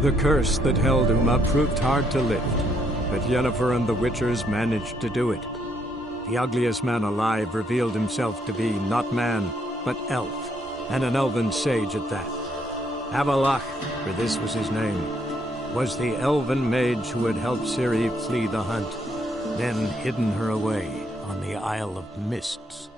The curse that held Uma proved hard to lift, but Yennefer and the Witchers managed to do it. The ugliest man alive revealed himself to be not man, but elf, and an elven sage at that. Avalach, for this was his name, was the elven mage who had helped Ciri flee the hunt, then hidden her away on the Isle of Mists.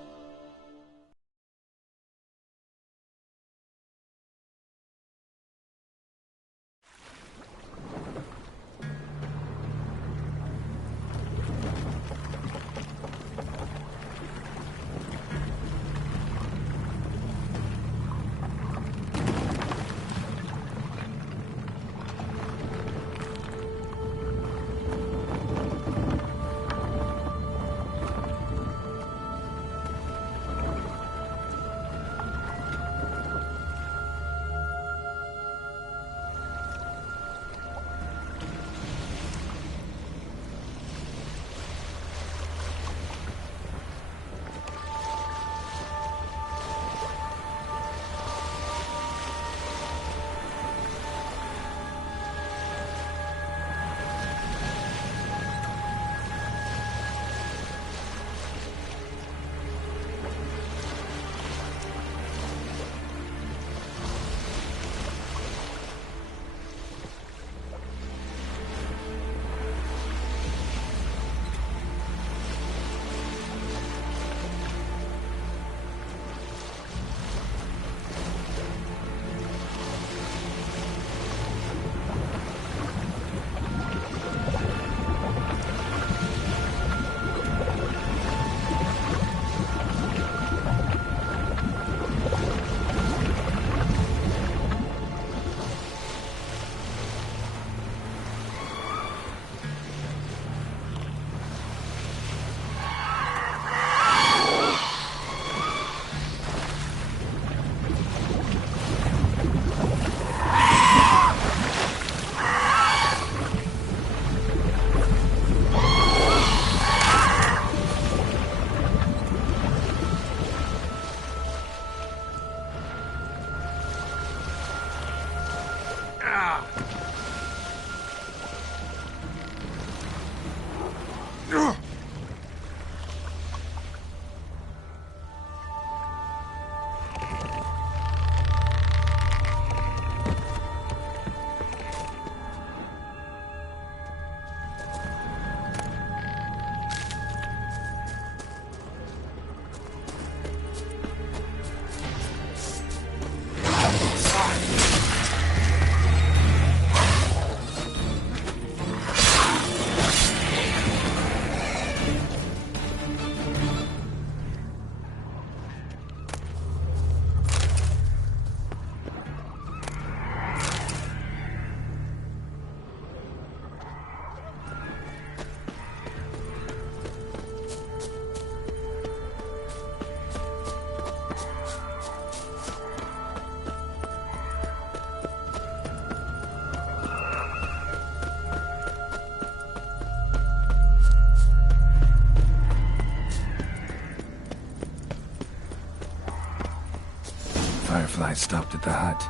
Firefly stopped at the hut.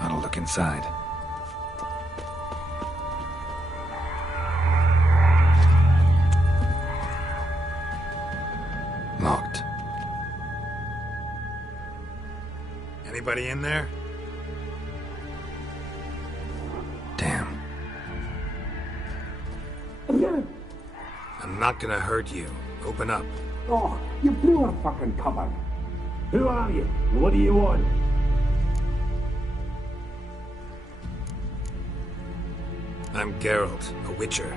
I'll look inside. Locked. Anybody in there? Damn. I'm not gonna hurt you. Open up. Oh, you blew our fucking cover. Who are you? What do you want? I'm Geralt, a witcher.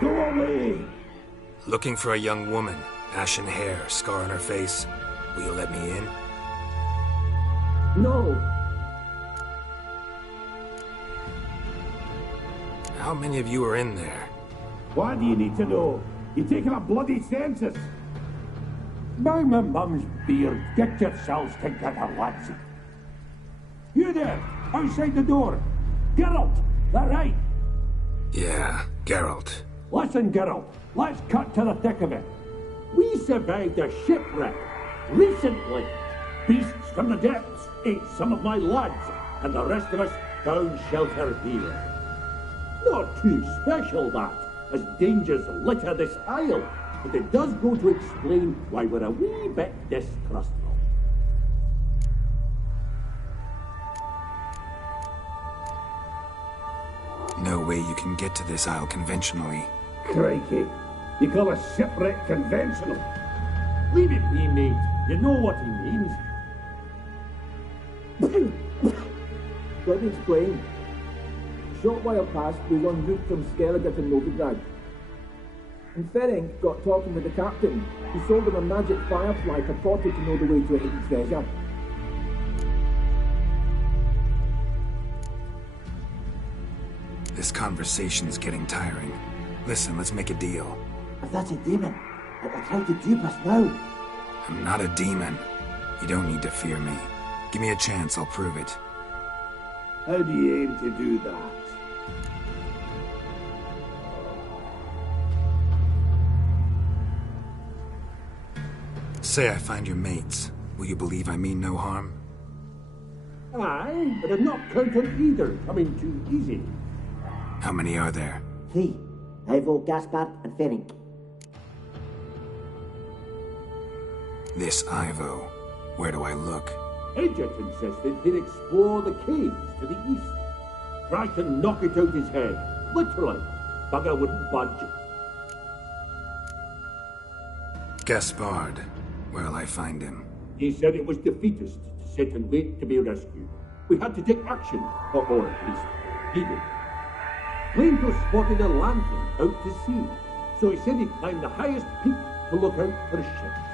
Go away! Looking for a young woman. Ashen hair, scar on her face. Will you let me in? No! How many of you are in there? Why do you need to know? You're taking a bloody census! By my mum's beard, get yourselves together, lads. You there, outside the door. Geralt, that right? Yeah, Geralt. Listen, Geralt, let's cut to the thick of it. We survived a shipwreck recently. Beasts from the depths ate some of my lads, and the rest of us Found shelter here. Not too special, that, as dangers litter this isle, but it does go to explain why we're a wee bit distrustful. No way you can get to this isle conventionally. Crikey, you call a shipwreck conventional? Leave it be, mate. You know what he means. Let me explain. A short while past, we were en route from Skellige to Novigrad. And Ferenc got talking with the captain, who sold him a magic firefly purported to know the way to a hidden treasure. This conversation's getting tiring. Listen, let's make a deal. If that's a demon, it will try to dupe us now. I'm not a demon. You don't need to fear me. Give me a chance, I'll prove it. How do you aim to do that? Say I find your mates. Will you believe I mean no harm? Aye, but I'm not count on either coming too easy. How many are there? 3. Ivo, Gaspard, and Ferenc. This Ivo. Where do I look? Edget insisted he'd explore the caves to the east. Tried to knock it out his head. Literally. Bugger wouldn't budge. Gaspard. Where'll I find him? He said it was defeatist to sit and wait to be rescued. We had to take action, or at least he did. Claimed to have spotted a lantern out to sea, so he said he'd climb the highest peak to look out for ships.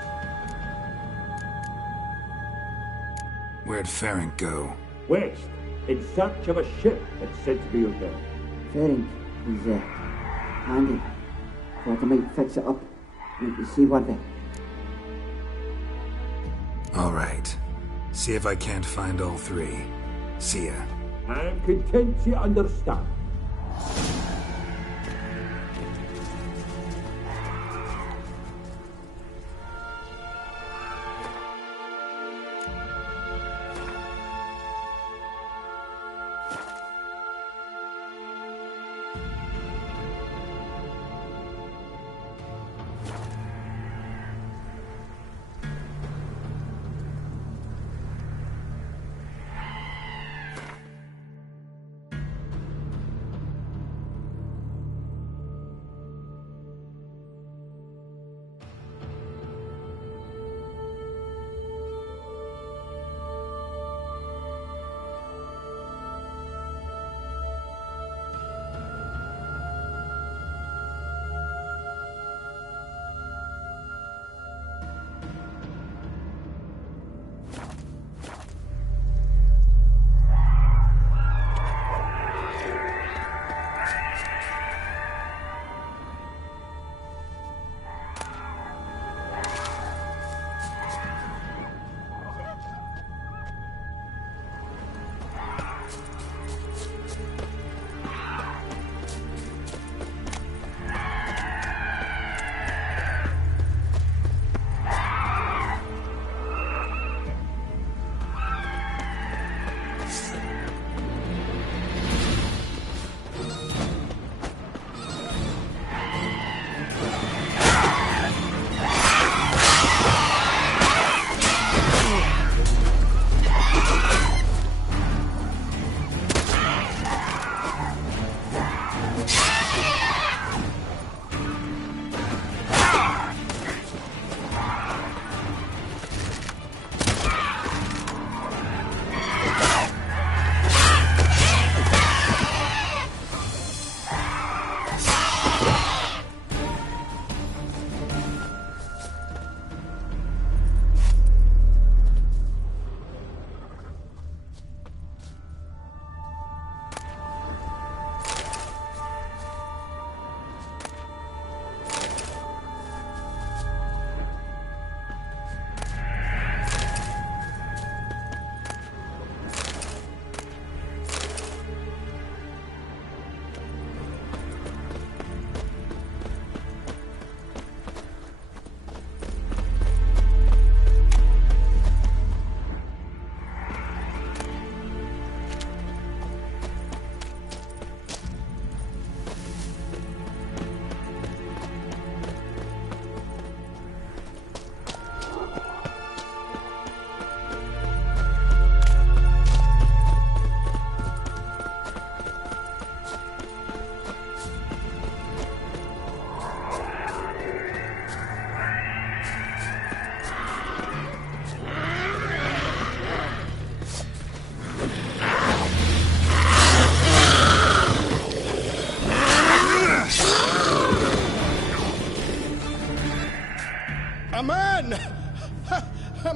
Where'd Ferenc go? West, in search of a ship that's said to be out there. Ferenc is handy. Thought I might fix it up. Make you see one thing. All right. See if I can't find all 3. See ya. I'm content to understand.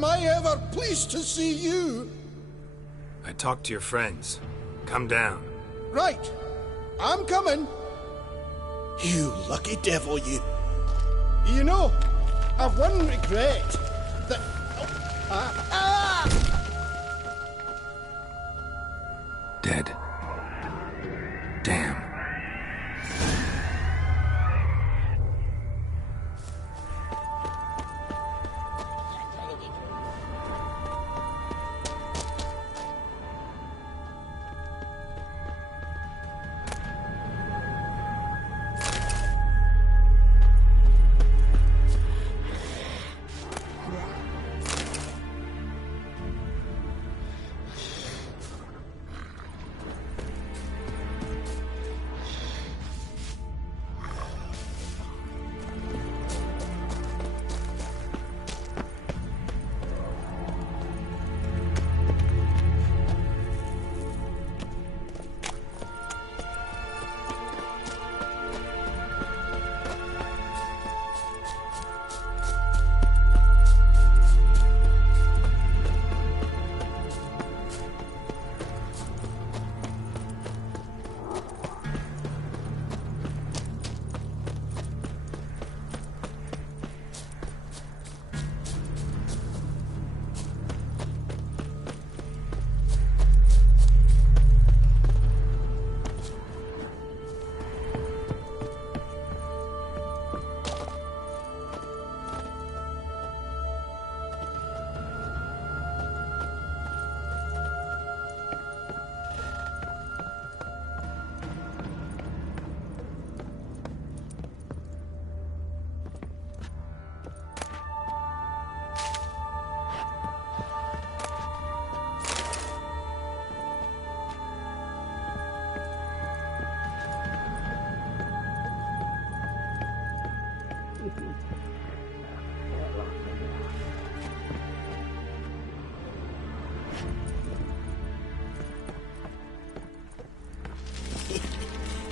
am I ever pleased to see you. I talked to your friends. Come down. Right. I'm coming. You lucky devil, you. You know, I've one regret. That... Dead. Damn.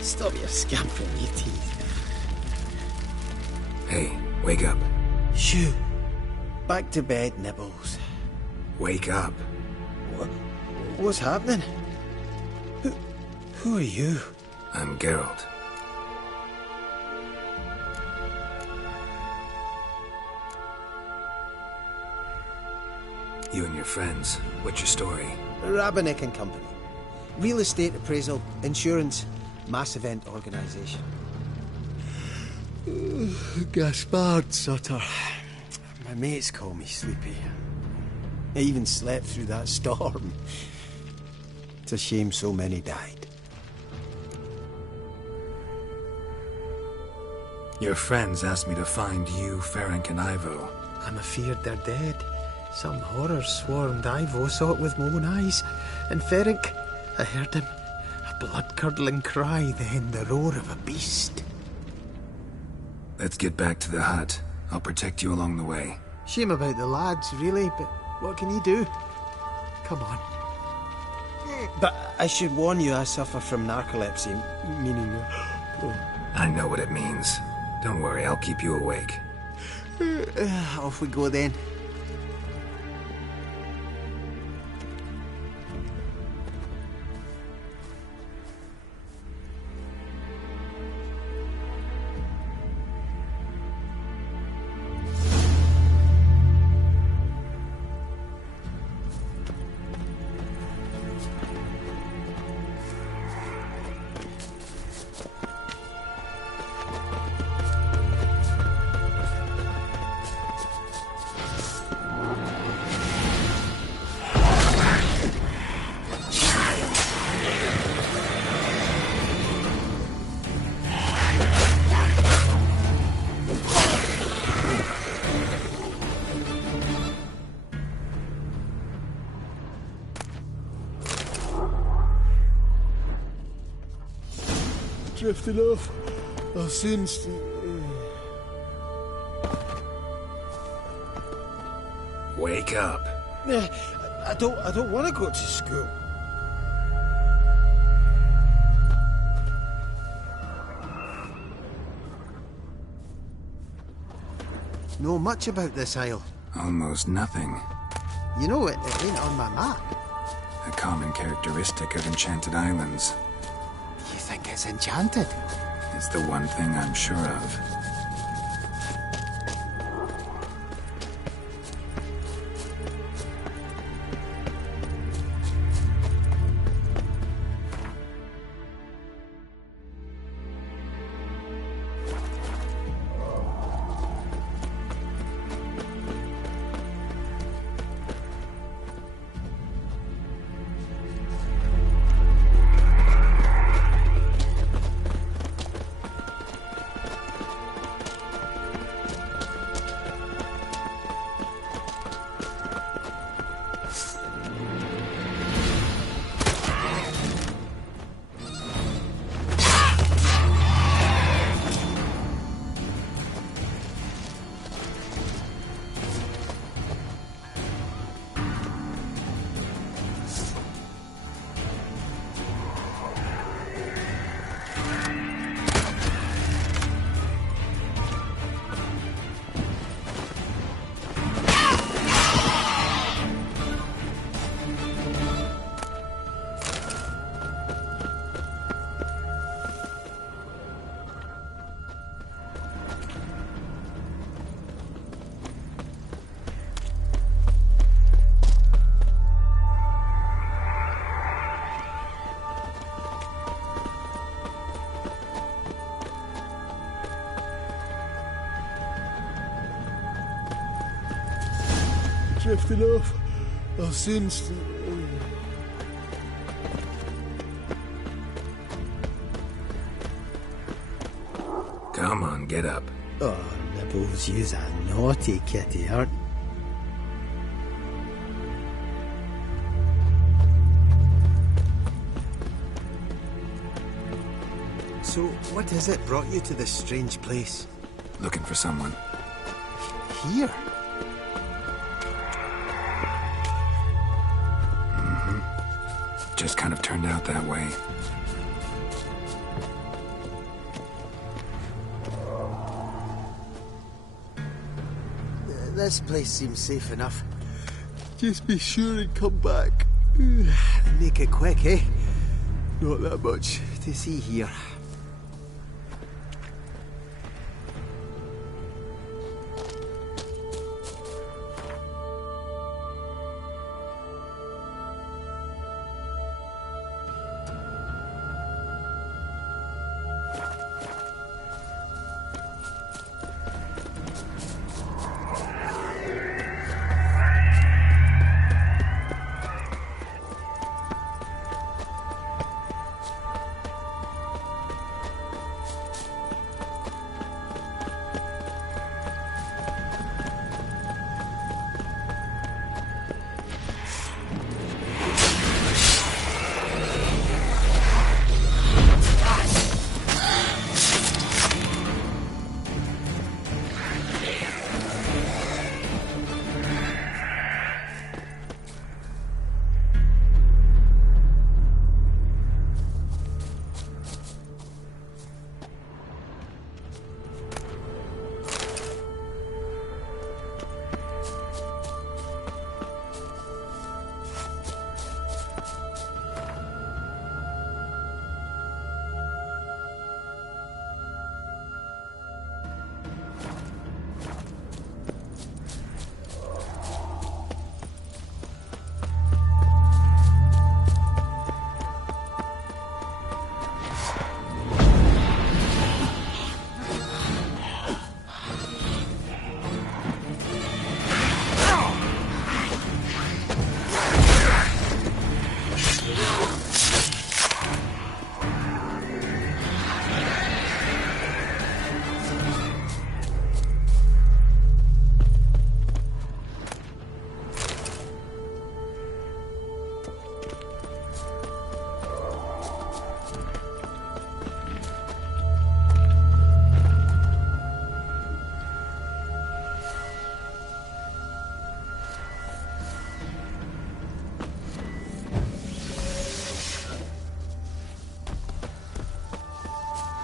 Stop your scampering, you teeth. Hey, wake up. Shoo. Back to bed, Nibbles. Wake up. What's happening? Who are you? I'm Geralt. You and your friends, what's your story? Rabbinick and Company. Real estate appraisal, insurance, mass event organisation. Gaspard Sutter. My mates call me Sleepy. I even slept through that storm. It's a shame so many died. Your friends asked me to find you, Ferenc, and Ivo. I'm afeard they're dead. Some horror swarmed Ivo, saw it with my own eyes. And Ferenc, I heard him. A blood-curdling cry, then the roar of a beast. Let's get back to the hut. I'll protect you along the way. Shame about the lads, really, but what can you do? Come on. But I should warn you, I suffer from narcolepsy, meaning... I know what it means. Don't worry, I'll keep you awake. Off we go then. Drifting off. I'll soon Wake up. I don't want to go to school. Know much about this isle? Almost nothing. You know, it ain't on my map. A common characteristic of enchanted islands. You think it's enchanted? It's the one thing I'm sure of. Drifting off. I'll soon... Come on, get up. Oh, Nibbles, you's a naughty kitty, aren't you? So, what is it brought you to this strange place? Looking for someone. Here? Just kind of turned out that way. This place seems safe enough. Just be sure and come back. Make it quick, eh? Not that much to see here.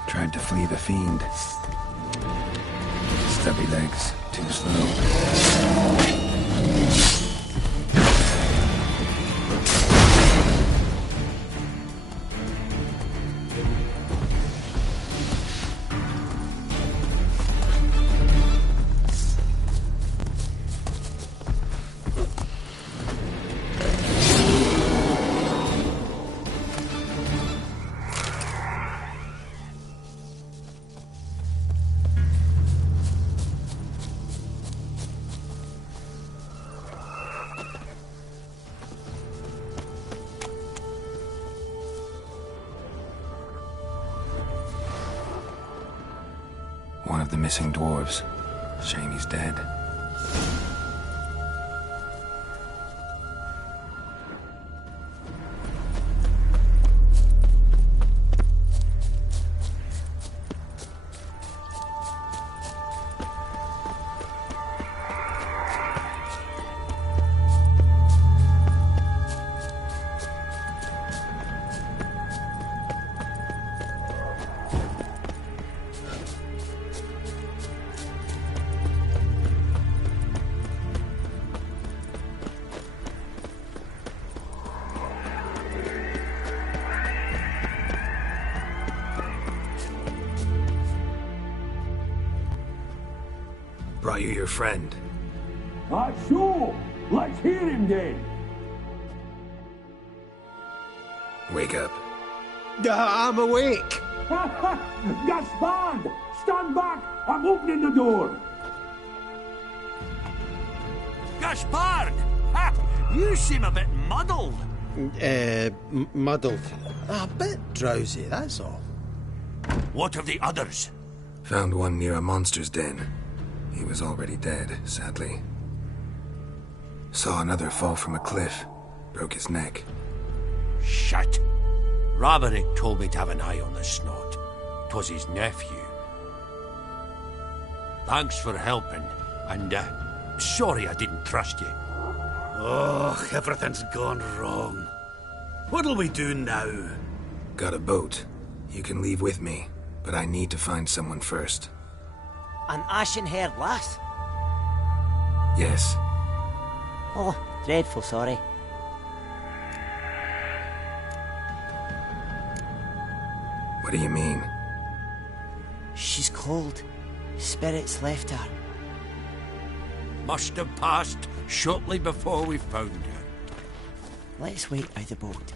Tried to flee the fiend. Stubby legs, too slow. one of the missing dwarves. Shame he's dead. Brought you your friend. So, let's hear him then. Wake up. I'm awake. Gaspard! Stand back! I'm opening the door! Gaspard! Ha! You seem a bit muddled. Muddled. A bit drowsy, that's all. What of the others? Found one near a monster's den. He was already dead, sadly. Saw another fall from a cliff. Broke his neck. Shit. Roderick told me to have an eye on the snot. 'Twas his nephew. Thanks for helping, and sorry I didn't trust you. Oh, everything's gone wrong. What'll we do now? Got a boat. You can leave with me, but I need to find someone first. An ashen-haired lass? Yes. Oh, dreadful sorry. What do you mean? She's cold. Spirits left her. Must have passed shortly before we found her. Let's wait by the boat.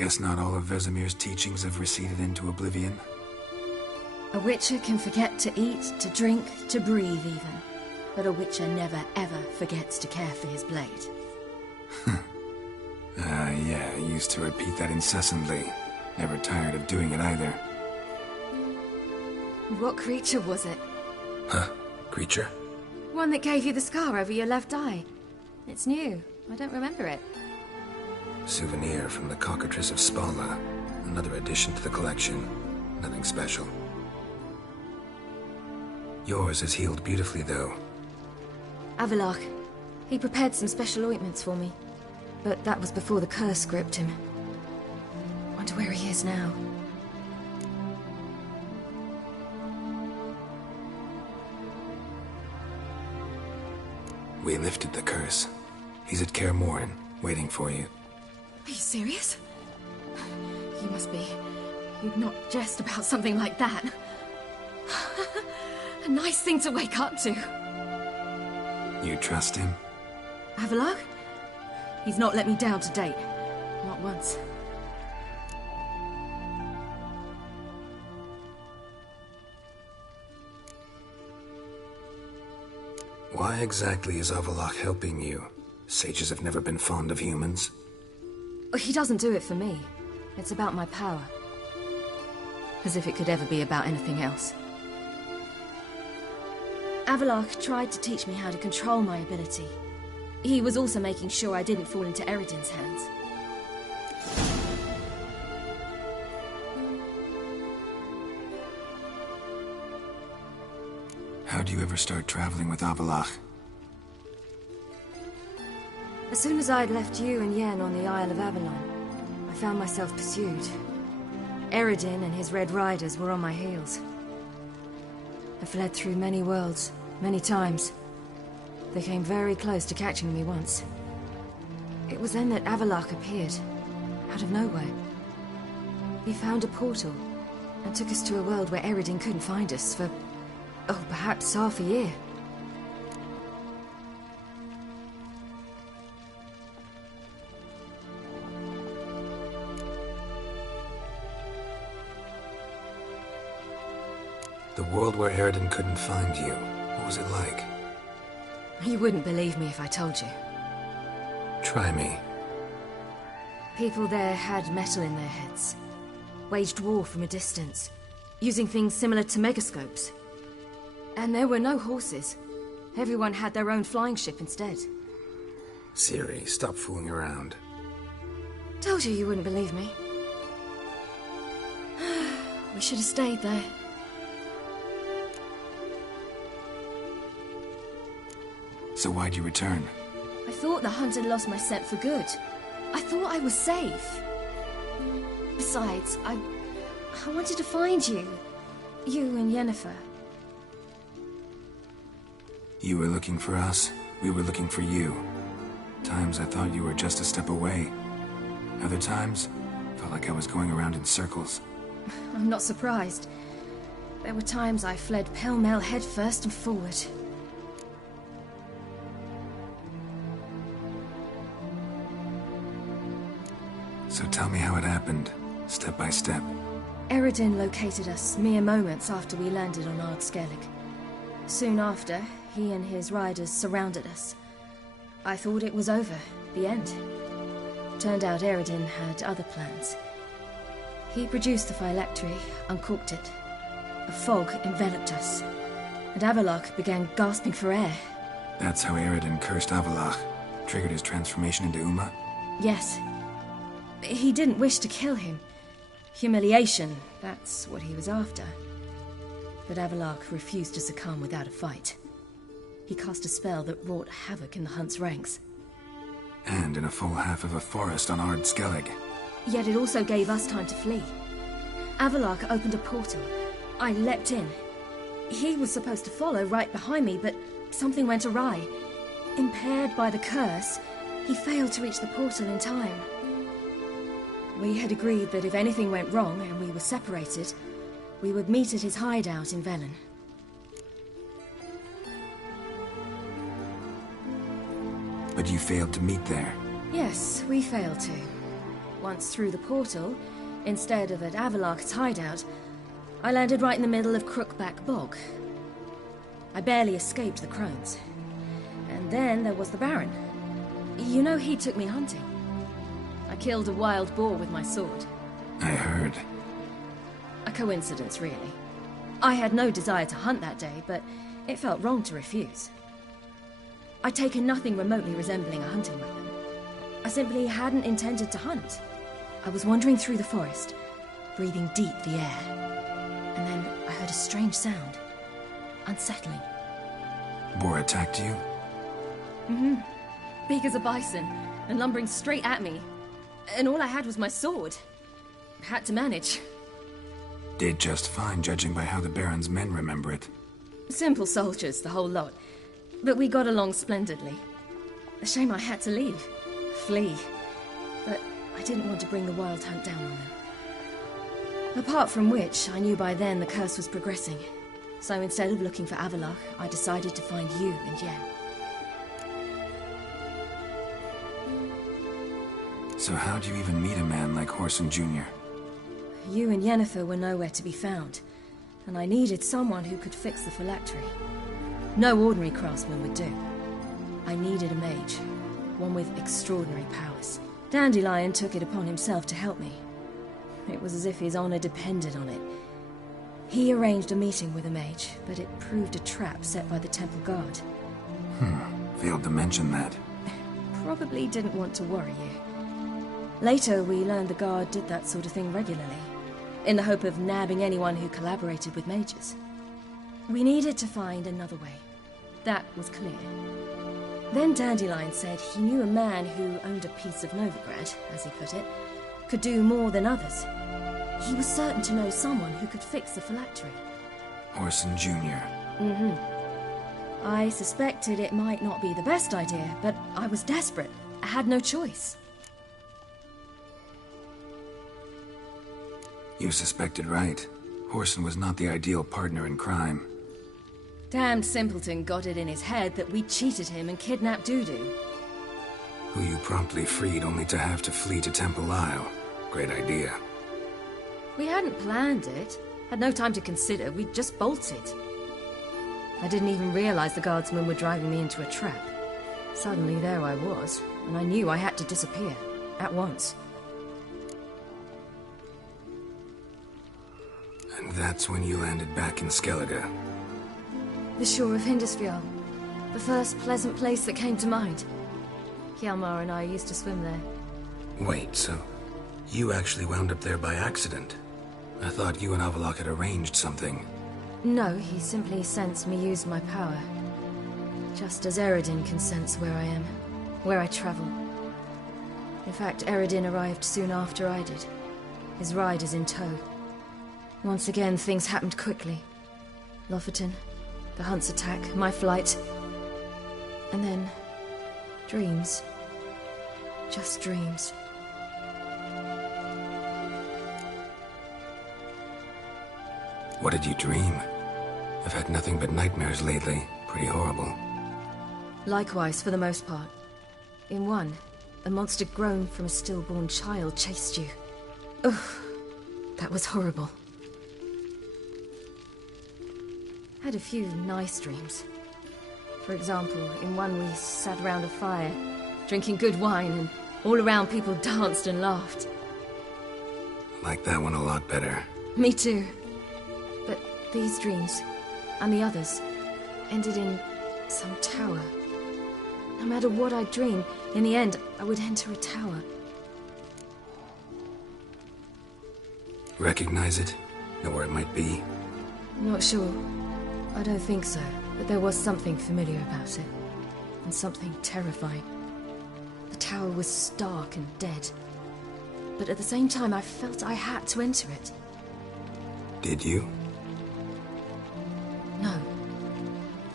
Guess not all of Vesemir's teachings have receded into oblivion. A witcher can forget to eat, to drink, to breathe even. But a witcher never ever forgets to care for his blade. Yeah, I used to repeat that incessantly. Never tired of doing it either. What creature was it? Huh? Creature? One that gave you the scar over your left eye. It's new. I don't remember it. Souvenir from the Cockatrice of Spala. Another addition to the collection. Nothing special. Yours is healed beautifully, though. Avalok. He prepared some special ointments for me. But that was before the curse gripped him. Wonder where he is now. We lifted the curse. He's at Kaer Morhen, waiting for you. Are you serious? You must be. You'd not jest about something like that. A nice thing to wake up to. You trust him? Avalok? He's not let me down to date. Not once. Why exactly is Avalok helping you? Sages have never been fond of humans. He doesn't do it for me. It's about my power. As if it could ever be about anything else. Avalok tried to teach me how to control my ability. He was also making sure I didn't fall into Eredin's hands. How'd you ever start traveling with Avalok? As soon as I'd left you and Yen on the Isle of Avalon, I found myself pursued. Eredin and his Red Riders were on my heels. I fled through many worlds, many times. They came very close to catching me once. It was then that Avalok appeared, out of nowhere. He found a portal, and took us to a world where Eredin couldn't find us for, perhaps half a year. The world where Eredin couldn't find you, what was it like? You wouldn't believe me if I told you. Try me. People there had metal in their heads. Waged war from a distance, using things similar to megascopes. And there were no horses. Everyone had their own flying ship instead. Ciri, stop fooling around. Told you wouldn't believe me. We should have stayed there. So why'd you return? I thought the hunt had lost my scent for good. I thought I was safe. Besides, I wanted to find you. You and Yennefer. You were looking for us, we were looking for you. Times I thought you were just a step away. Other times, felt like I was going around in circles. I'm not surprised. There were times I fled pell-mell headfirst and forward. So tell me how it happened, step by step. Eredin located us mere moments after we landed on Ard Skellig. Soon after, he and his riders surrounded us. I thought it was over, the end. Turned out Eredin had other plans. He produced the phylactery, uncorked it. A fog enveloped us, and Avalok began gasping for air. That's how Eredin cursed Avalok, triggered his transformation into Uma? Yes. He didn't wish to kill him. Humiliation, that's what he was after. But Avalok refused to succumb without a fight. He cast a spell that wrought havoc in the Hunt's ranks. And in a full half of a forest on Ard Skellig. Yet it also gave us time to flee. Avalok opened a portal. I leapt in. He was supposed to follow right behind me, but something went awry. Impaired by the curse, he failed to reach the portal in time. We had agreed that if anything went wrong and we were separated, we would meet at his hideout in Velen. But you failed to meet there. Yes, we failed to. once through the portal, instead of at Avalok's hideout, I landed right in the middle of Crookback Bog. I barely escaped the crones. And then there was the Baron. You know, he took me hunting. I killed a wild boar with my sword. I heard. A coincidence, really. I had no desire to hunt that day, but it felt wrong to refuse. I'd taken nothing remotely resembling a hunting weapon. I simply hadn't intended to hunt. I was wandering through the forest, breathing deep the air. And then I heard a strange sound. Unsettling. Boar attacked you? Mm-hmm. Big as a bison, and lumbering straight at me. And all I had was my sword. Had to manage. Did just fine, judging by how the Baron's men remember it. Simple soldiers, the whole lot. But we got along splendidly. A shame I had to leave. Flee. But I didn't want to bring the wild hunt down on them. Apart from which, I knew by then the curse was progressing. So instead of looking for Avalok, I decided to find you and Yen. So how'd you even meet a man like Whoreson Jr.? You and Yennefer were nowhere to be found, and I needed someone who could fix the phylactery. No ordinary craftsman would do. I needed a mage, one with extraordinary powers. Dandelion took it upon himself to help me. It was as if his honor depended on it. He arranged a meeting with a mage, but it proved a trap set by the temple guard. Failed to mention that. Probably didn't want to worry you. Later, we learned the guard did that sort of thing regularly, in the hope of nabbing anyone who collaborated with mages. We needed to find another way. That was clear. Then Dandelion said he knew a man who owned a piece of Novigrad, as he put it, could do more than others. He was certain to know someone who could fix the phylactery. Whoreson Jr. Mm-hmm. I suspected it might not be the best idea, but I was desperate. I had no choice. You suspected right. Whoreson was not the ideal partner in crime. Damned simpleton got it in his head that we cheated him and kidnapped Dudu. Who you promptly freed only to have to flee to Temple Isle. Great idea. We hadn't planned it. Had no time to consider. We just bolted. I didn't even realize the guardsmen were driving me into a trap. Suddenly there I was, and I knew I had to disappear. At once. And that's when you landed back in Skellige. The shore of Hindisfjord. The first pleasant place that came to mind. Hjalmar and I used to swim there. Wait, so you actually wound up there by accident? I thought you and Avalok had arranged something. No, he simply sensed me use my power. Just as Eredin can sense where I am, where I travel. In fact, Eredin arrived soon after I did. His riders in tow. Once again, things happened quickly. Lofoten, the hunt's attack, my flight. And then, dreams. Just dreams. What did you dream? I've had nothing but nightmares lately. Pretty horrible. Likewise, for the most part. In one, a monster grown from a stillborn child chased you. Ugh, that was horrible. Had a few nice dreams. For example, in one we sat around a fire, drinking good wine, and all around people danced and laughed. Like that one a lot better. Me too. But these dreams, and the others, ended in some tower. No matter what I dreamed, in the end, I would enter a tower. Recognize it? Know where it might be? Not sure. I don't think so, but there was something familiar about it. And something terrifying. The tower was stark and dead. But at the same time, I felt I had to enter it. Did you? No.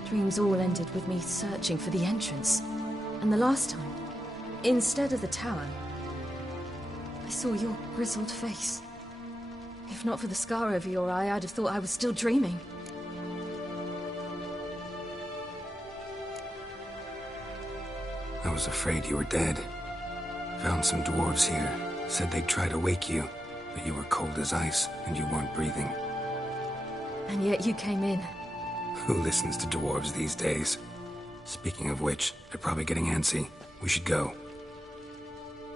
Dreams all ended with me searching for the entrance. And the last time, instead of the tower, I saw your grizzled face. If not for the scar over your eye, I'd have thought I was still dreaming. I was afraid you were dead. Found some dwarves here. Said they'd try to wake you, but you were cold as ice and you weren't breathing. And yet you came in. Who listens to dwarves these days? Speaking of which, they're probably getting antsy. We should go.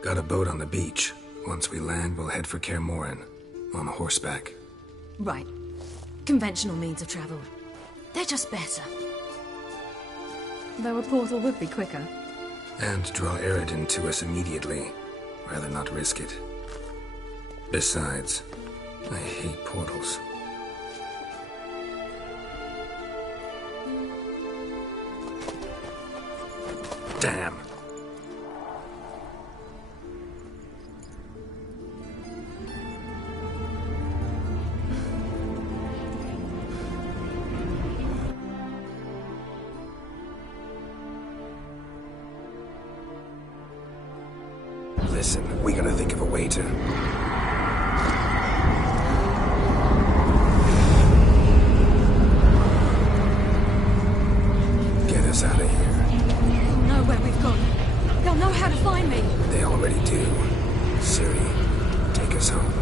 Got a boat on the beach. Once we land, we'll head for Kaer Morhen. On horseback. Right. Conventional means of travel. They're just better. Though a portal would be quicker. And draw Eredin to us immediately. Rather not risk it. Besides, I hate portals. Damn. Listen, we gotta think of a way to... get us out of here. They'll know where we've gone. They'll know how to find me. They already do. Ciri, take us home.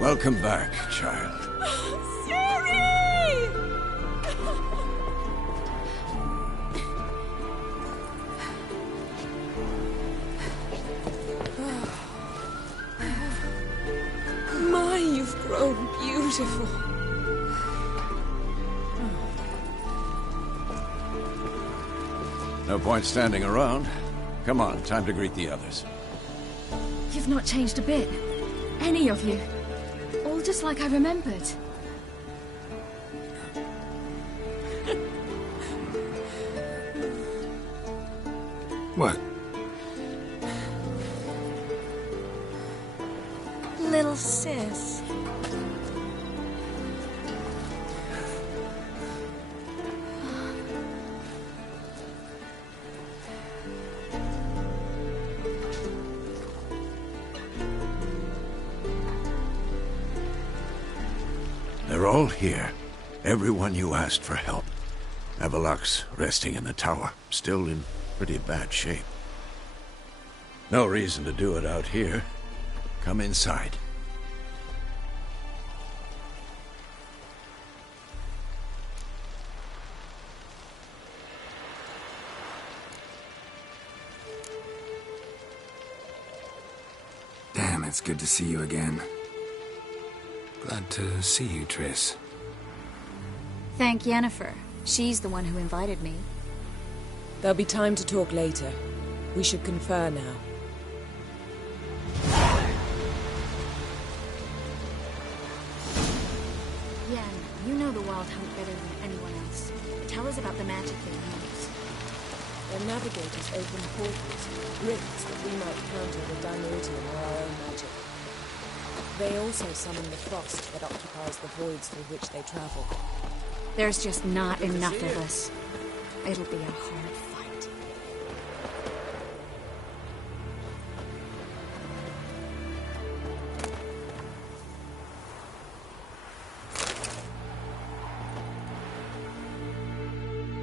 Welcome back, child. My, you've grown beautiful. No point standing around. Come on, time to greet the others. You've not changed a bit. Any of you. All just like I remembered. What? Little sis. They're all here. Everyone you asked for help. Avalok's resting in the tower, still in pretty bad shape. No reason to do it out here. Come inside. Damn, it's good to see you again. Glad to see you, Triss. Thank Yennefer. She's the one who invited me. There'll be time to talk later. We should confer now. Yen, you know the Wild Hunt better than anyone else. Tell us about the magic they use. Their navigators open portals, rifts that we might counter with diluting or our own magic. They also summon the frost that occupies the voids through which they travel. There's just not enough of us. It'll be a hard fight.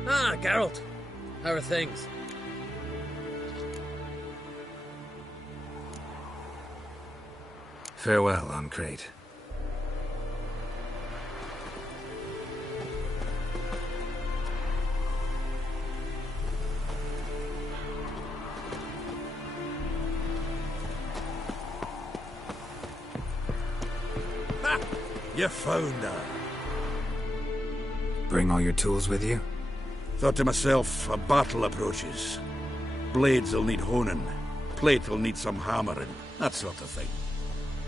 Ah, Geralt. How are things? Farewell, Ancrate. Ha! You found her. Bring all your tools with you? Thought to myself, a battle approaches. Blades will need honing. Plate will need some hammering. That sort of thing.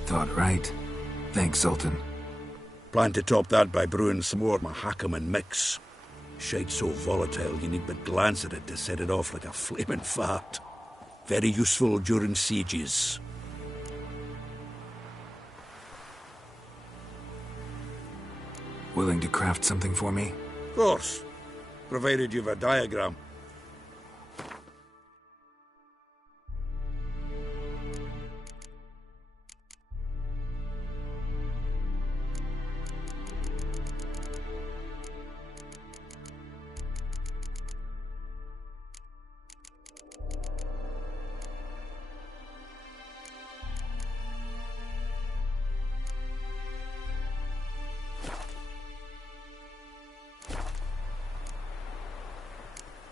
Thought right. Thanks, Zoltan. Plan to top that by brewing some more Mahakam mix. Shite so volatile you need but glance at it to set it off like a flaming fart. Very useful during sieges. Willing to craft something for me? Of course. Provided you've a diagram.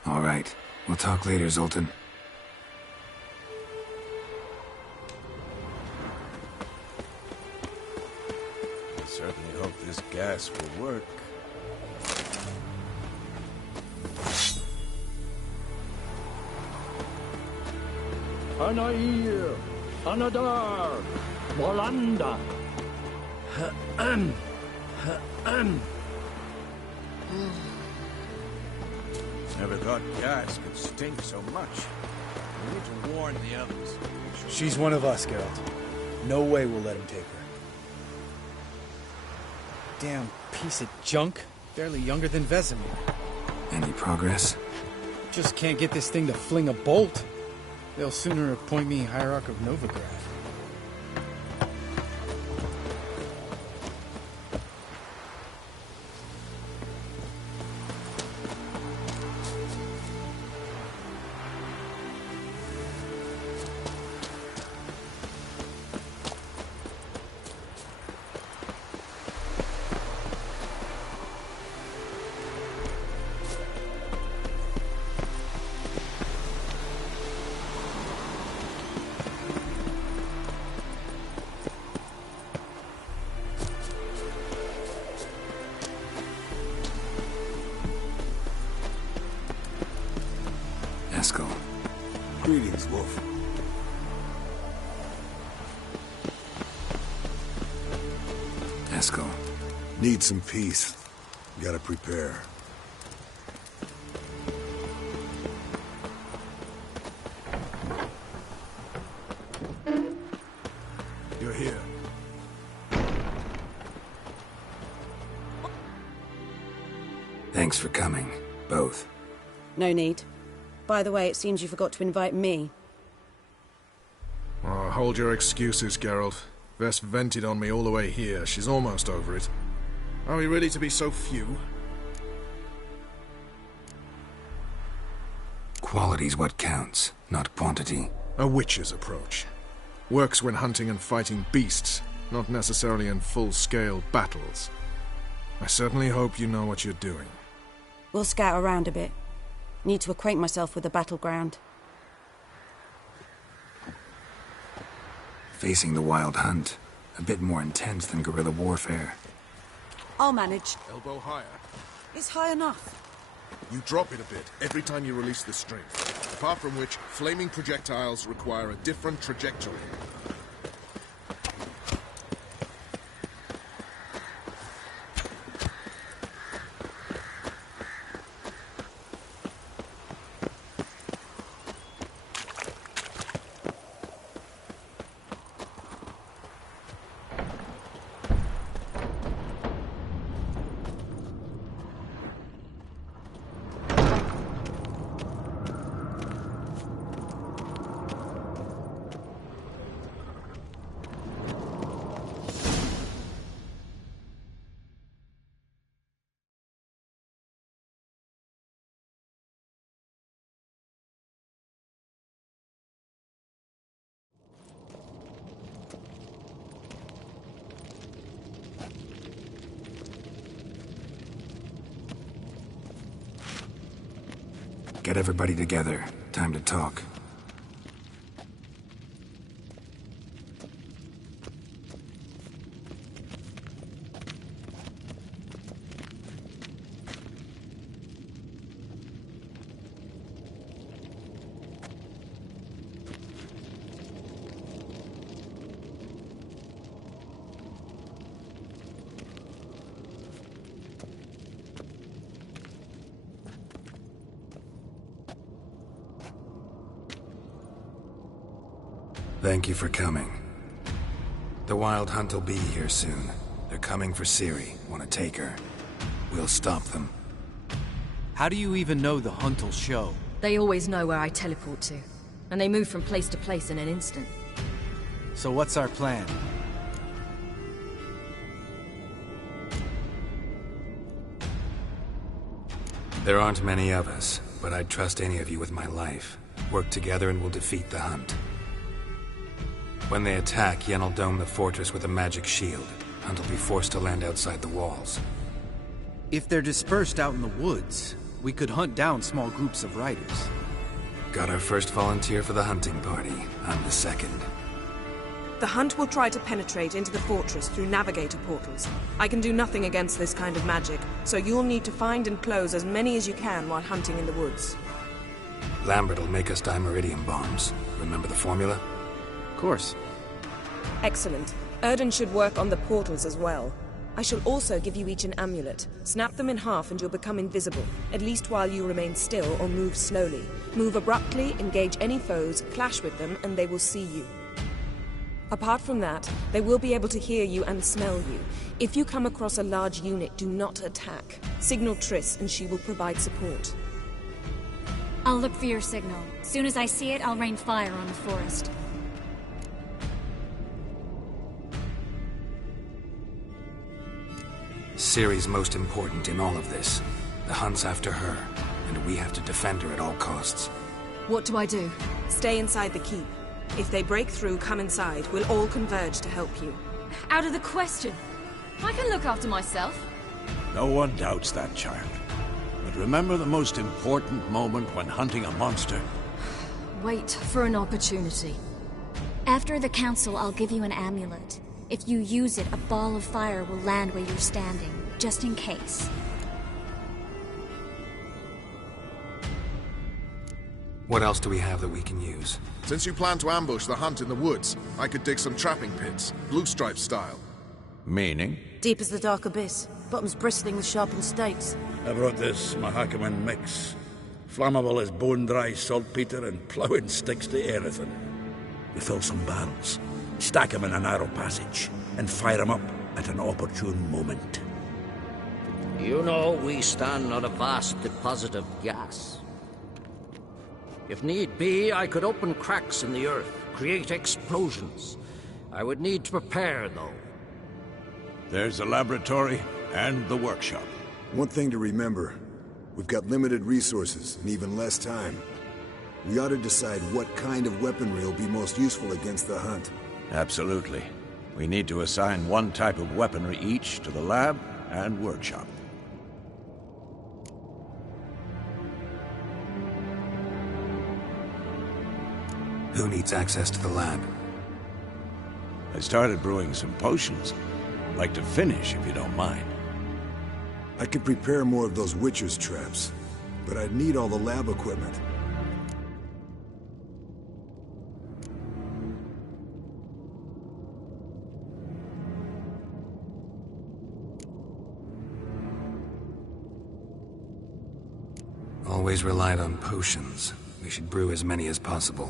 All right. We'll talk later, Zoltan. I certainly hope this gas will work. Anair, Anadar, Molanda. Never thought gas could stink so much. We need to warn the others. She's one of us, Geralt. No way we'll let him take her. Damn piece of junk. Barely younger than Vesemir. Any progress? Just can't get this thing to fling a bolt. They'll sooner appoint me Hierarch of Novigrad. Greetings, Wolf. Eskel. Need some peace. Gotta prepare. You're here. Thanks for coming, both. No need. By the way, it seems you forgot to invite me. Oh, hold your excuses, Geralt. Vess vented on me all the way here. She's almost over it. Are we ready to be so few? Quality's what counts, not quantity. A witch's approach. Works when hunting and fighting beasts, not necessarily in full-scale battles. I certainly hope you know what you're doing. We'll scout around a bit. Need to acquaint myself with the battleground. Facing the Wild Hunt. A bit more intense than guerrilla warfare. I'll manage. Elbow higher. It's high enough. You drop it a bit every time you release the strength. Apart from which, flaming projectiles require a different trajectory. Get everybody together. Time to talk. Thank you for coming. The Wild Hunt will be here soon. They're coming for Ciri. Want to take her. We'll stop them. How do you even know the Hunt will show? They always know where I teleport to. And they move from place to place in an instant. So what's our plan? There aren't many of us, but I'd trust any of you with my life. Work together and we'll defeat the Hunt. When they attack, Yen will dome the fortress with a magic shield. Hunt will be forced to land outside the walls. If they're dispersed out in the woods, we could hunt down small groups of riders. Got our first volunteer for the hunting party. I'm the second. The Hunt will try to penetrate into the fortress through navigator portals. I can do nothing against this kind of magic, so you'll need to find and close as many as you can while hunting in the woods. Lambert will make us dimeridium bombs. Remember the formula? Of course. Excellent. Erden should work on the portals as well. I shall also give you each an amulet. Snap them in half and you'll become invisible, at least while you remain still or move slowly. Move abruptly, engage any foes, clash with them, and they will see you. Apart from that, they will be able to hear you and smell you. If you come across a large unit, do not attack. Signal Triss and she will provide support. I'll look for your signal. Soon as I see it, I'll rain fire on the forest. Ciri's most important in all of this. The Hunt's after her, and we have to defend her at all costs. What do I do? Stay inside the keep. If they break through, come inside. We'll all converge to help you. Out of the question. I can look after myself. No one doubts that, child. But remember the most important moment when hunting a monster. Wait for an opportunity. After the council, I'll give you an amulet. If you use it, a ball of fire will land where you're standing, just in case. What else do we have that we can use? Since you plan to ambush the Hunt in the woods, I could dig some trapping pits, blue stripe style. Meaning? Deep as the dark abyss, bottoms bristling with sharpened stakes. I brought this Mahakaman mix. Flammable as bone-dry saltpeter and ploughing sticks to anything. We fill some barrels, stack them in a narrow passage, and fire them up at an opportune moment. You know, we stand on a vast deposit of gas. If need be, I could open cracks in the earth, create explosions. I would need to prepare, though. There's the laboratory and the workshop. One thing to remember, we've got limited resources and even less time. We ought to decide what kind of weaponry will be most useful against the Hunt. Absolutely. We need to assign one type of weaponry each to the lab and workshop. Who needs access to the lab? I started brewing some potions. Like to finish, if you don't mind. I could prepare more of those Witcher's traps, but I'd need all the lab equipment. Always relied on potions. We should brew as many as possible.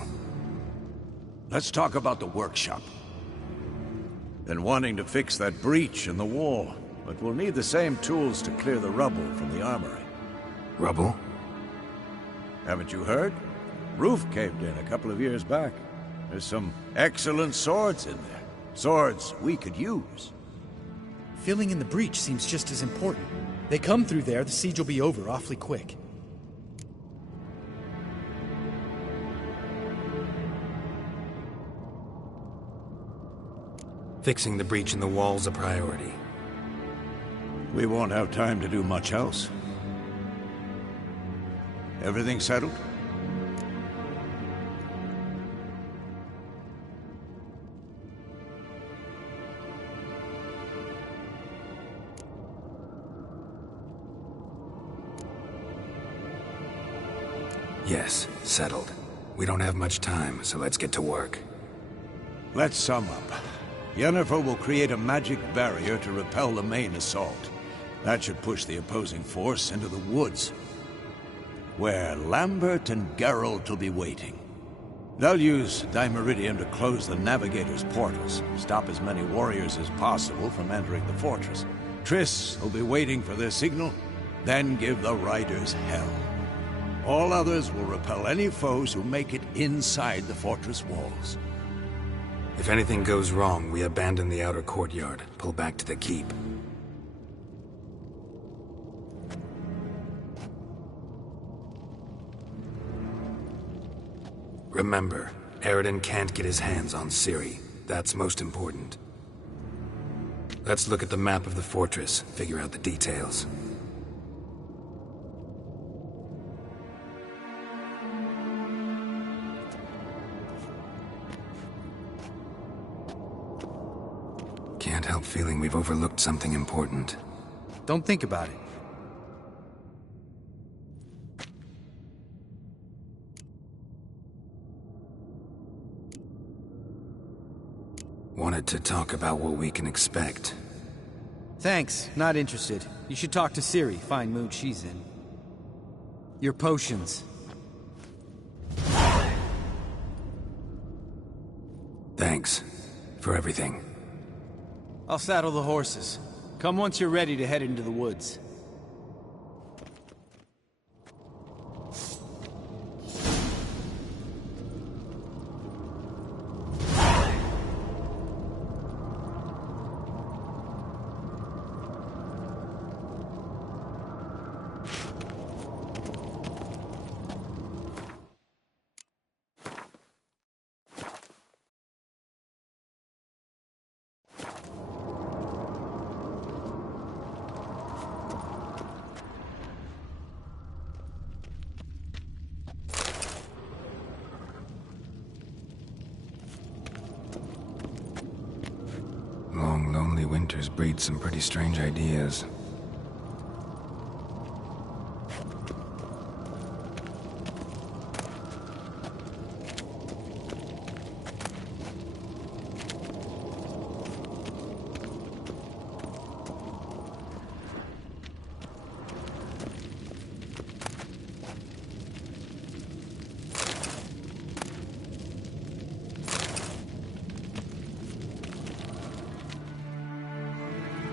Let's talk about the workshop. Been wanting to fix that breach in the wall, but we'll need the same tools to clear the rubble from the armory. Rubble? Haven't you heard? Roof caved in a couple of years back. There's some excellent swords in there. Swords we could use. Filling in the breach seems just as important. They come through there, the siege will be over awfully quick. Fixing the breach in the wall's a priority. We won't have time to do much else. Everything settled? Yes, settled. We don't have much time, so let's get to work. Let's sum up. Yennefer will create a magic barrier to repel the main assault. That should push the opposing force into the woods, where Lambert and Geralt will be waiting. They'll use Dimeridium to close the Navigator's portals, stop as many warriors as possible from entering the fortress. Triss will be waiting for their signal, then give the riders hell. All others will repel any foes who make it inside the fortress walls. If anything goes wrong, we abandon the outer courtyard, pull back to the keep. Remember, Eredin can't get his hands on Ciri. That's most important. Let's look at the map of the fortress, figure out the details. Can't help feeling we've overlooked something important. Don't think about it. Wanted to talk about what we can expect. Thanks, not interested. You should talk to Ciri, fine mood she's in. Your potions. Thanks for everything. I'll saddle the horses. Come once you're ready to head into the woods. Long, lonely winters breed some pretty strange ideas.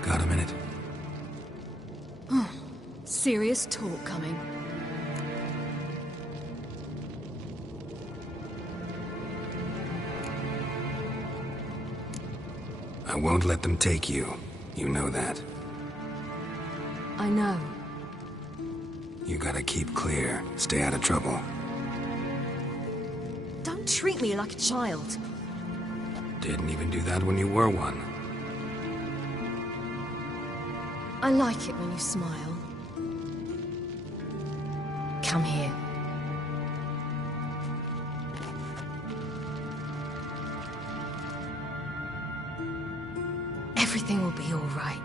Got a minute? Serious talk coming. I won't let them take you. You know that. I know. You gotta keep clear. Stay out of trouble. Don't treat me like a child. Didn't even do that when you were one. I like it when you smile. Come here. Everything will be all right.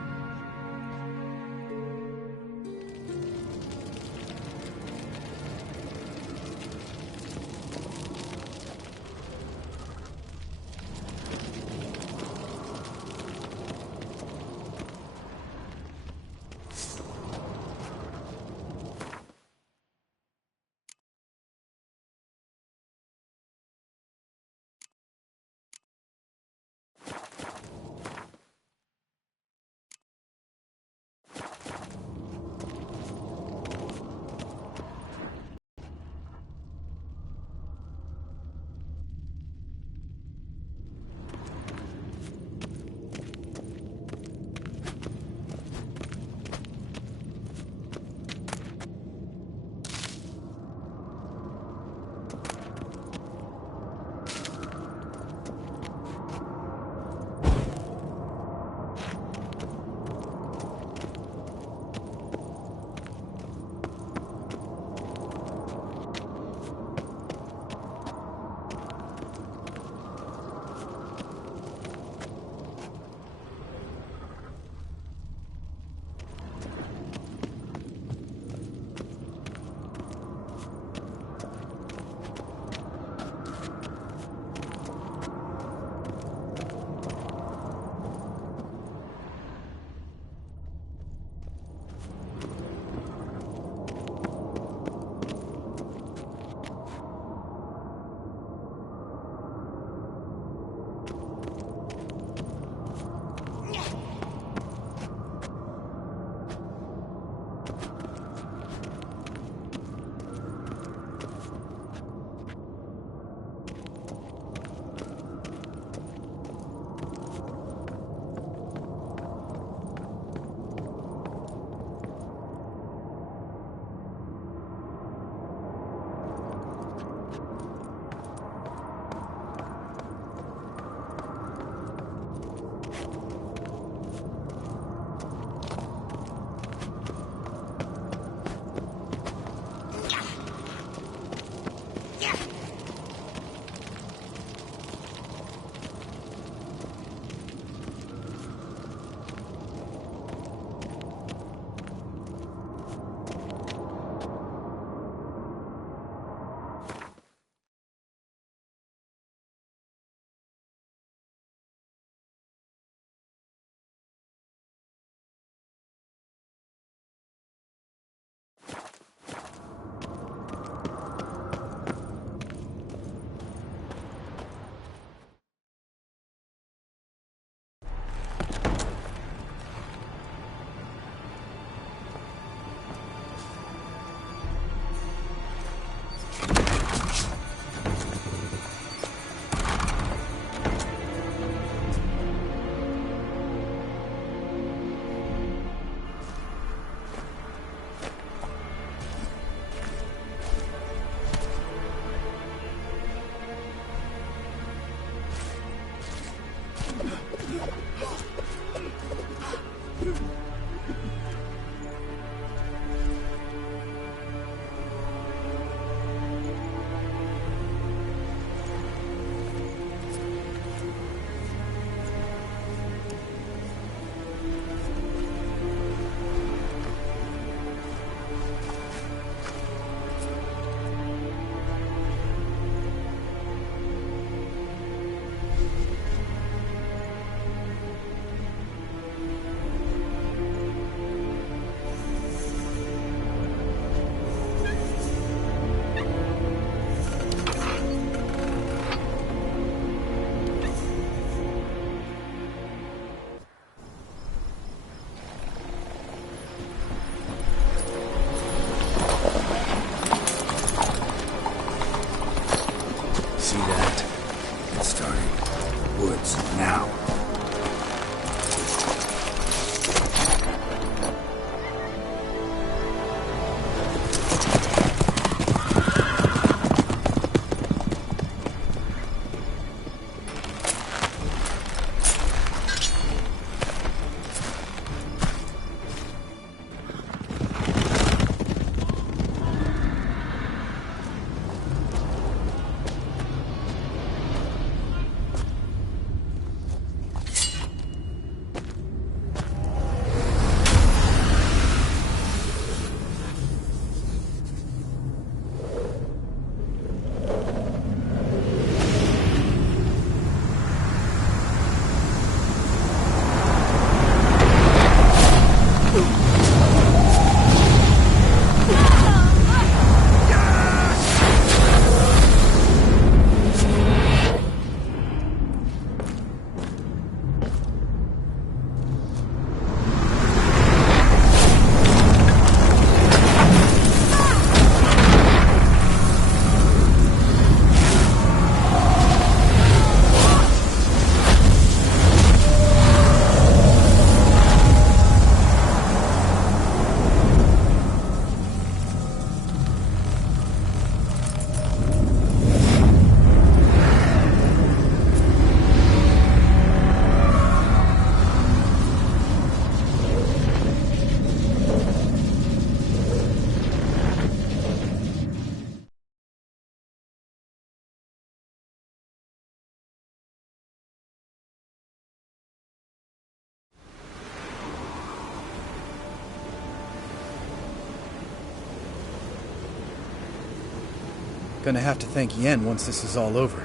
Gonna have to thank Yen once this is all over.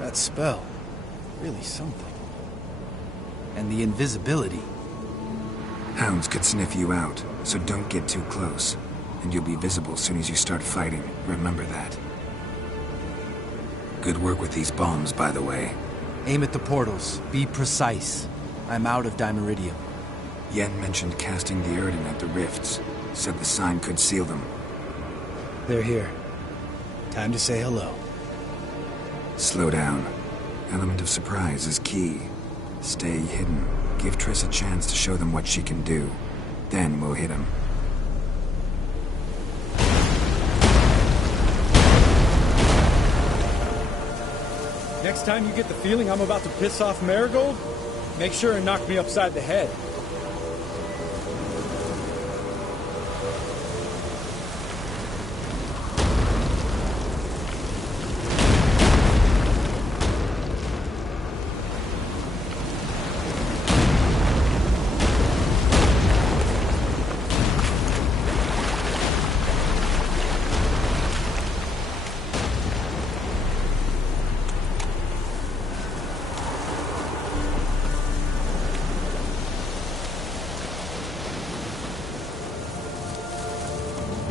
That spell. Really something. And the invisibility. Hounds could sniff you out, so don't get too close. And you'll be visible as soon as you start fighting. Remember that. Good work with these bombs, by the way. Aim at the portals. Be precise. I'm out of Dimeridium. Yen mentioned casting the Erden at the rifts. Said the sign could seal them. They're here. Time to say hello. Slow down. Element of surprise is key. Stay hidden. Give Triss a chance to show them what she can do. Then we'll hit him. Next time you get the feeling I'm about to piss off Marigold, make sure and knock me upside the head.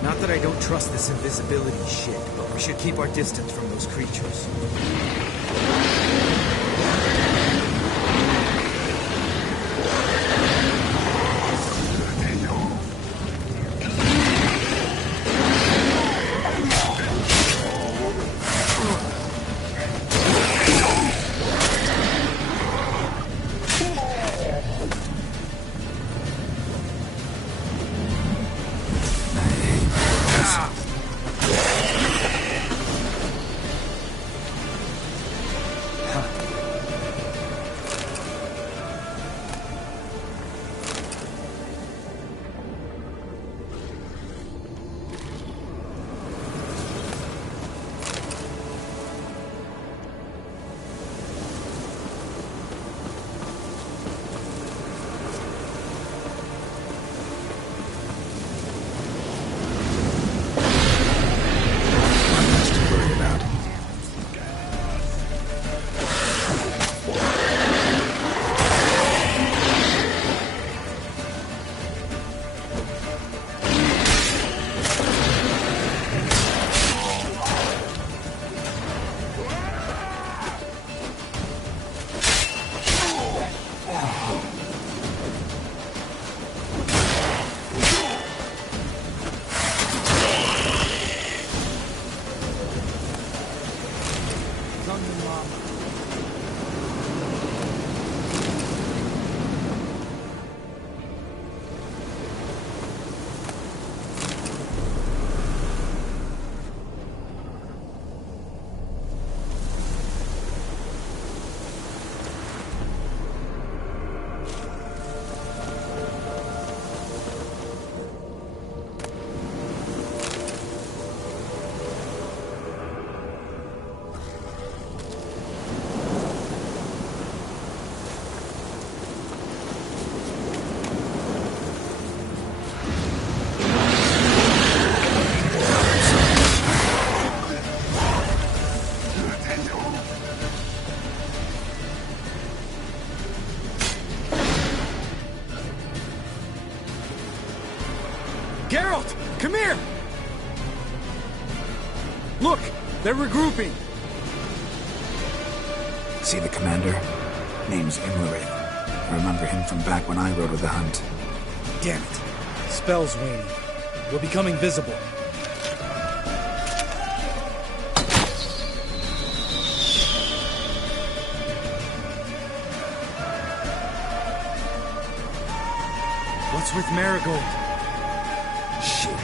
Not that I don't trust this invisibility shit, but we should keep our distance from those creatures. Geralt! Come here! Look! They're regrouping! See the commander? Name's Imlerith. Remember him from back when I rode with the hunt. Damn it. Spell's waning. We're becoming visible. What's with Marigold? Shit.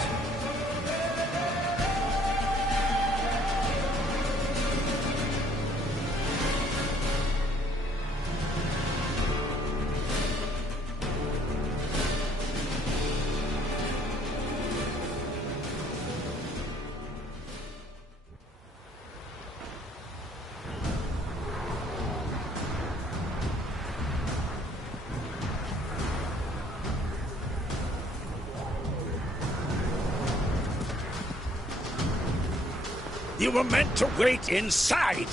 You were meant to wait inside!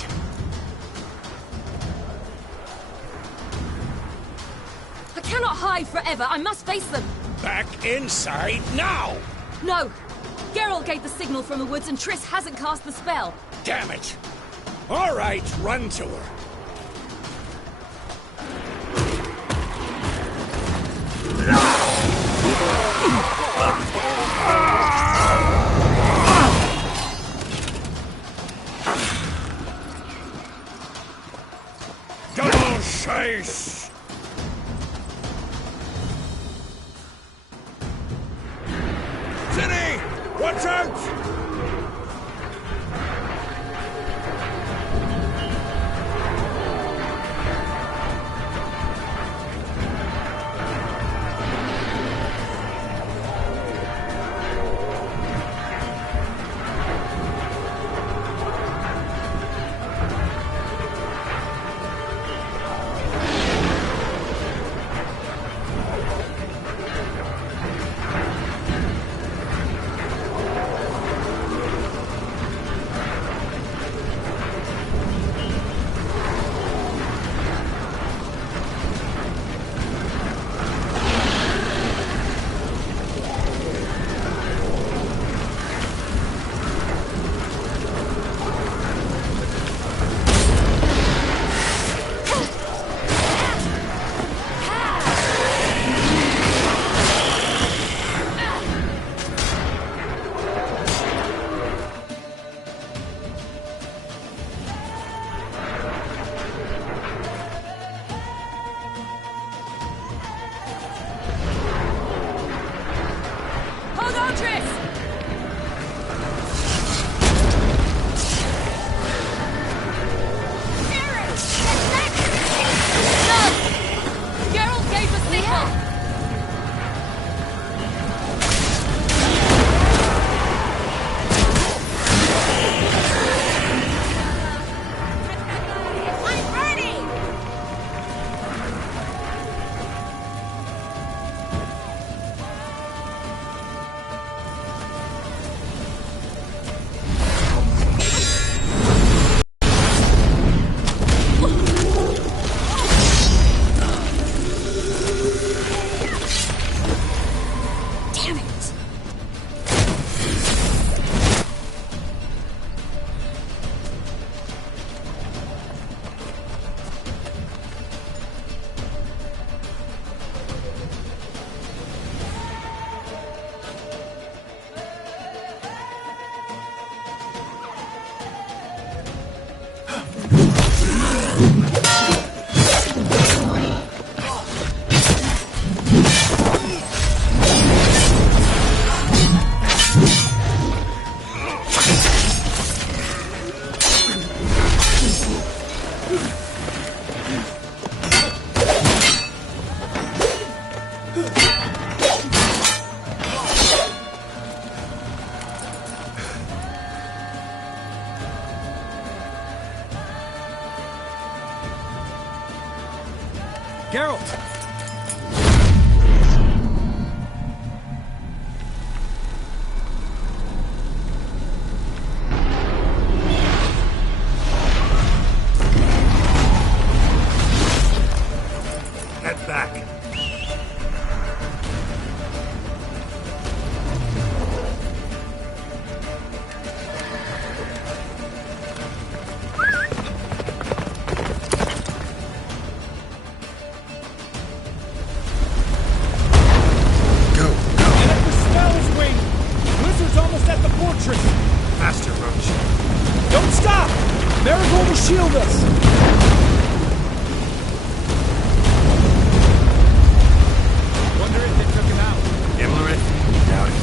I cannot hide forever. I must face them. Back inside now! No! Geralt gave the signal from the woods and Triss hasn't cast the spell. Damn it! All right, run to her. Double chase! City! Watch out! Geralt! Head back. Faster, Roach. Don't stop! Marigold will shield us! Wonder if they took him out. Imlerith? Doubt it.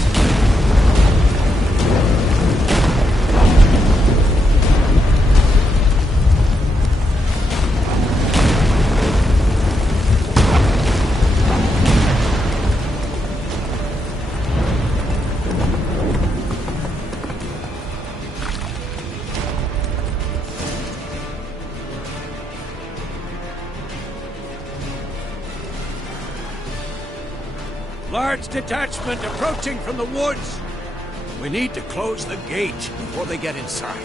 Large detachment approaching from the woods. We need to close the gate before they get inside.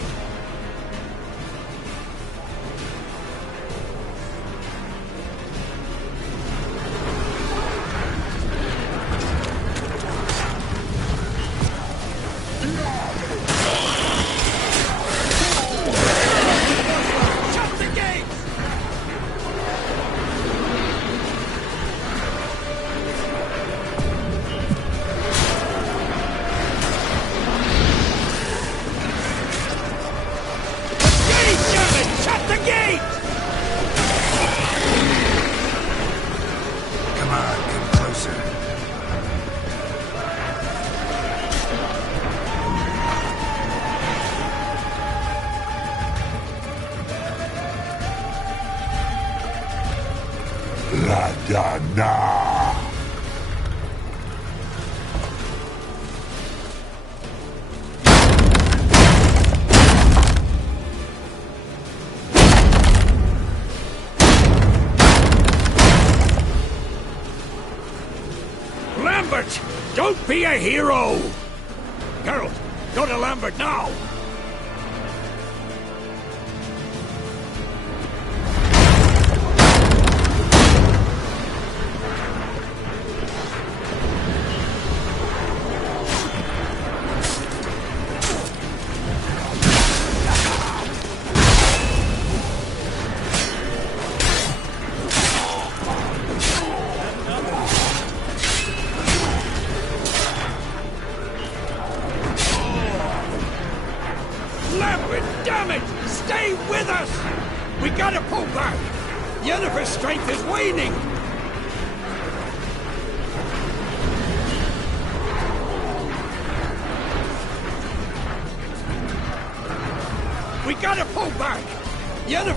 Lambert! Don't be a hero! Geralt, go to Lambert now!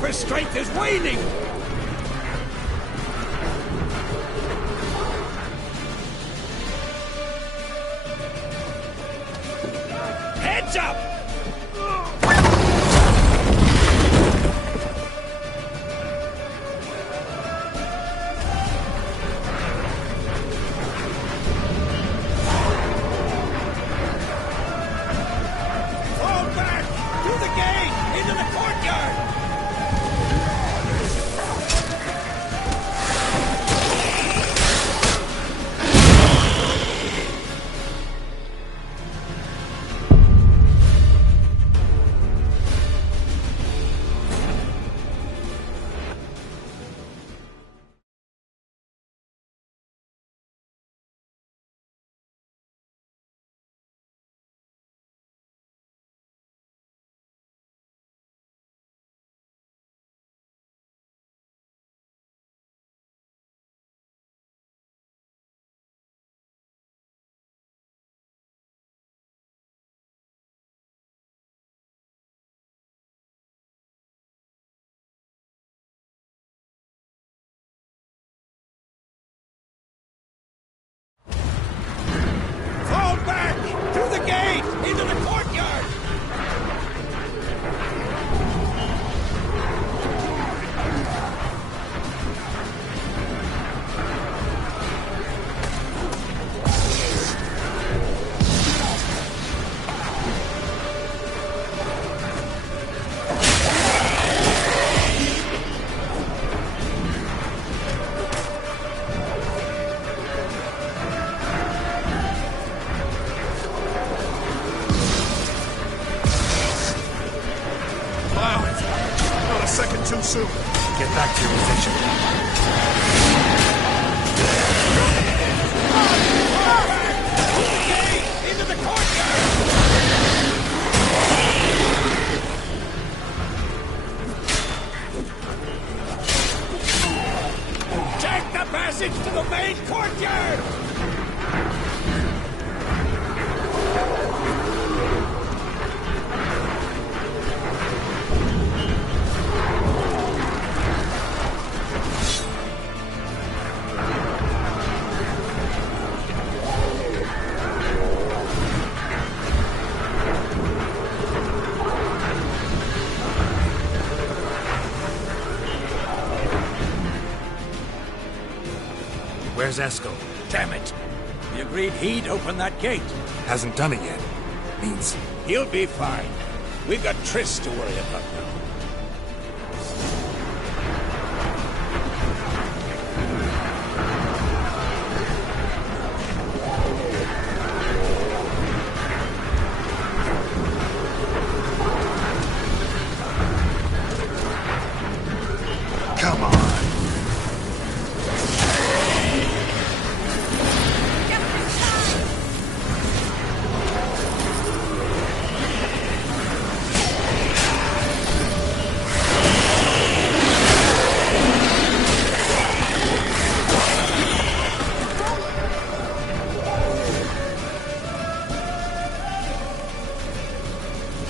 Strength is waning! Heads up! Fall back! Through the gate! Into the courtyard! Into the courtyard! Too soon. Get back to your position. Into the courtyard! Take the passage to the main courtyard! Where's Eskel? Damn it! We agreed he'd open that gate. Hasn't done it yet. that means. He'll be fine. We've got Triss to worry about now. Come on.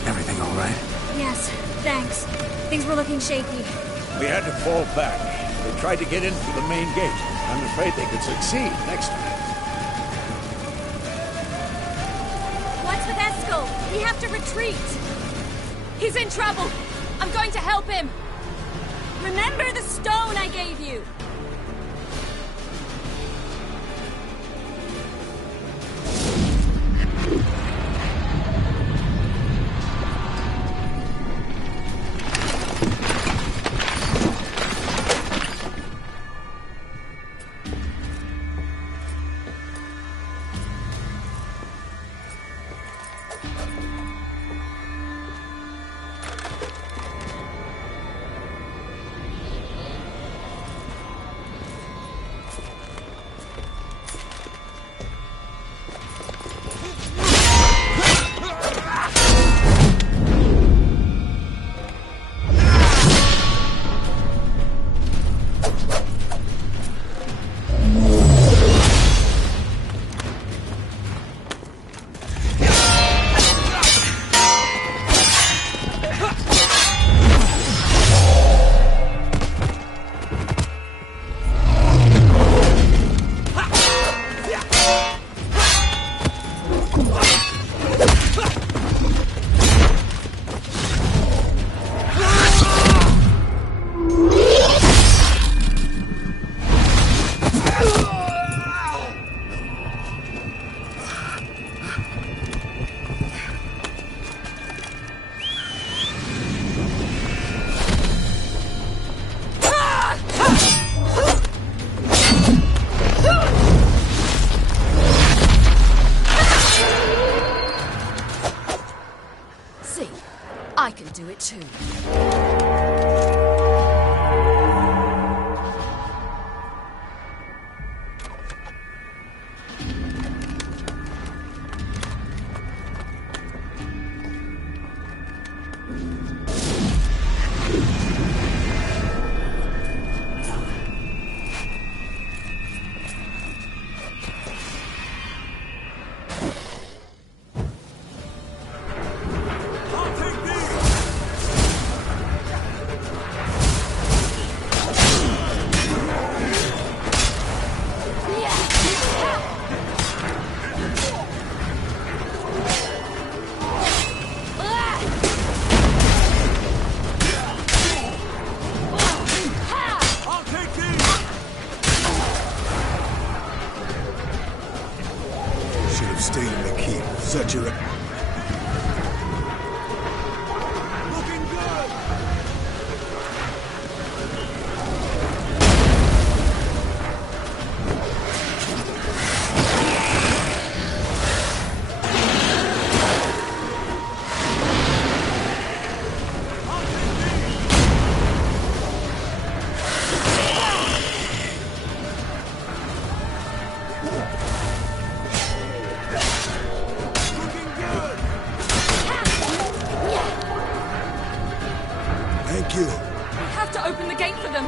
Everything all right? Yes, thanks. Things were looking shaky. We had to fall back. They tried to get in through the main gate. I'm afraid they could succeed next time. What's with Eskel? We have to retreat. He's in trouble. I'm going to help him. Remember the stone I gave you? I can do it too. Such a... Looking good! We have to open the gate for them.